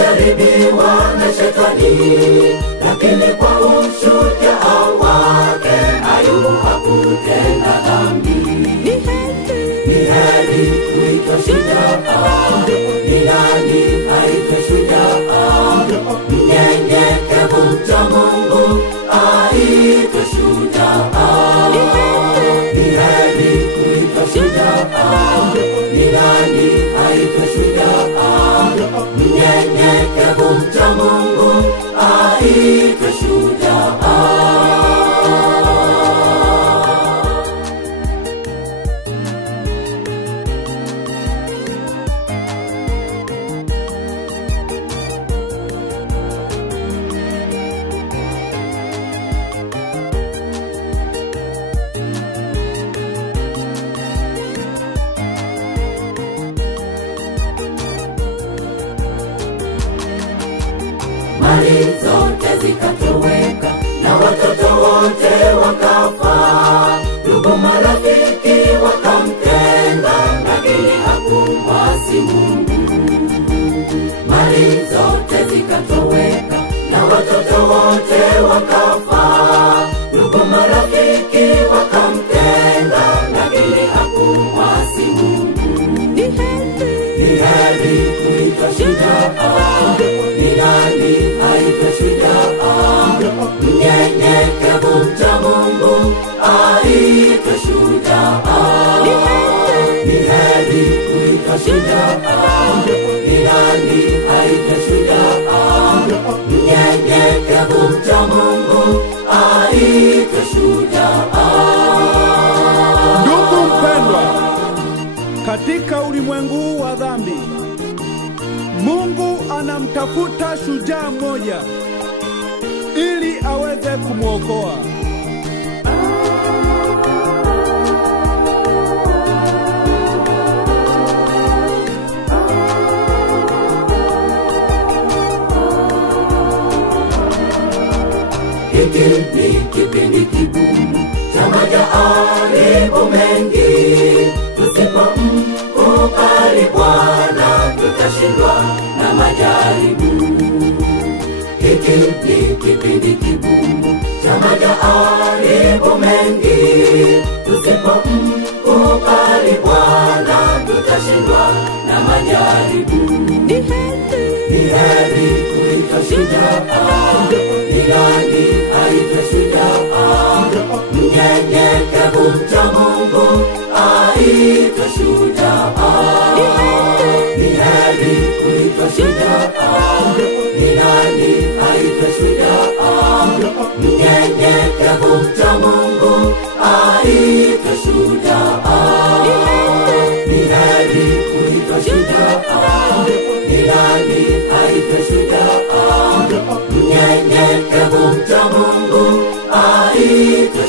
amejaribiwa na shetani, lakini kwa ushujaa wake Ayubu hakutenda dhambi. Ni heri kuitwa shujaa, ni nani aitwe shujaa? Mnyenyekevu mcha Mungu aitwe shujaa. Ni heri kuitwa shujaa, ni nani aitwe shujaa? Mnyenyekevu mcha Mungu aitwe shujaa. Mali zote zikatoweka na watoto wote wakafa, ndugu marafiki wakamtenga, lakini hakumwasi Mungu. Mali zote zikatoweka na watoto wote wakafa, ndugu marafiki wakamtenga, lakini hakumwasi Mungu. Ni heri kuitwa shujaa, ni nani aitwe shujaa? Mnyenyekevu mcha Mungu aitwe shujaa. Ni heri kuitwa shujaa, ni nani aitwe shujaa? Mnyenyekevu mcha Mungu aitwe shujaa. Ndugu mpendwa, katika ulimwengu wa dhambi, Mungu anamtafuta shujaa mmoja ili aweze kumwokoa. Hiki ni kipindi kigumu cha majaribu mengi. Tusipomkubali Bwana tutashindwa na majaribu. Hiki ni kipindi kigumu cha majaribu mengi. Tusipomkubali Bwana tutashindwa na majaribu. Ni heri kuitwa shujaa, ni nani aitwe shujaa? Mnyenyekevu mcha Mungu aitwe shujaa. Ni heri kuitwa shujaa, ni nani aitwe shujaa? Mnyenyekevu mcha Mungu aitwe shujaa. Ni heri kuitwa shujaa, ni nani aitwe shujaa? Mnyenyekevu mcha Mungu aitwe